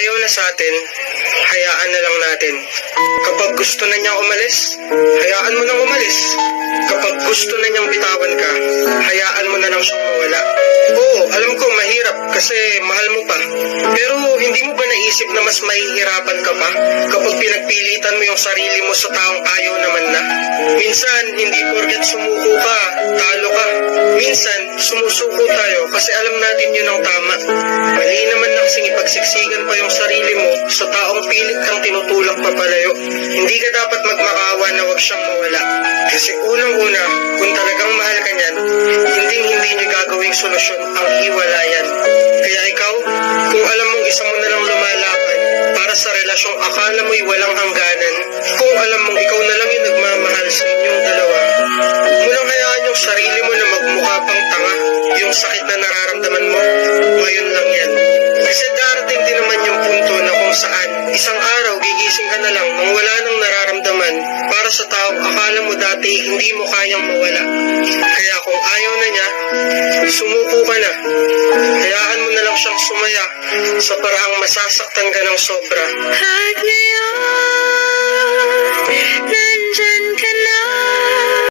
ayaw na sa atin, hayaan na lang natin. Kapag gusto na niyang umalis, hayaan mo nang umalis. Kapag gusto na niyang bitawan ka, hayaan mo na lang siyang mawala. Oo, alam ko mahirap kasi mahal mo pa. Pero hindi mo ba naisip na mas mahihirapan ka pa kapag pinagpilitan mo yung sarili mo sa taong ayaw naman na? Minsan, hindi porket sumuko ka, talo ka. Minsan, sumusuko tayo kasi alam natin yun ang tama. Mali naman na kasing ipagsiksikan pa yung sarili mo sa taong pilit kang tinutulak papalayo. Hindi ka dapat magmakawa na wag siyang mawala. Kasi unang-una, kung talagang mahal ka niyan, hindi niya gagawing solusyon ang hiwalayan. Kaya ikaw, kung alam mong isa mo na lang lumalaban para sa relasyong akala mo'y walang hangganan, kung alam mong ikaw na lang yung nagmamahal sa inyong dalawa, huwag mo lang hayaan yung sarili mo na magmukha pang tanga. Yung sakit na nararamdaman mo, ngayon lang yan. Kasi darating din naman yung punto na kung saan isang araw gigising ka na lang nang wala nang nararamdaman para sa taong akala mo dati hindi mo kayang mawala. Kaya kung ayaw na niya, sumuko ka na. Hayaan mo na lang siyang sumaya sa paraang masasaktan ka ng sobra. At ngayon, nandyan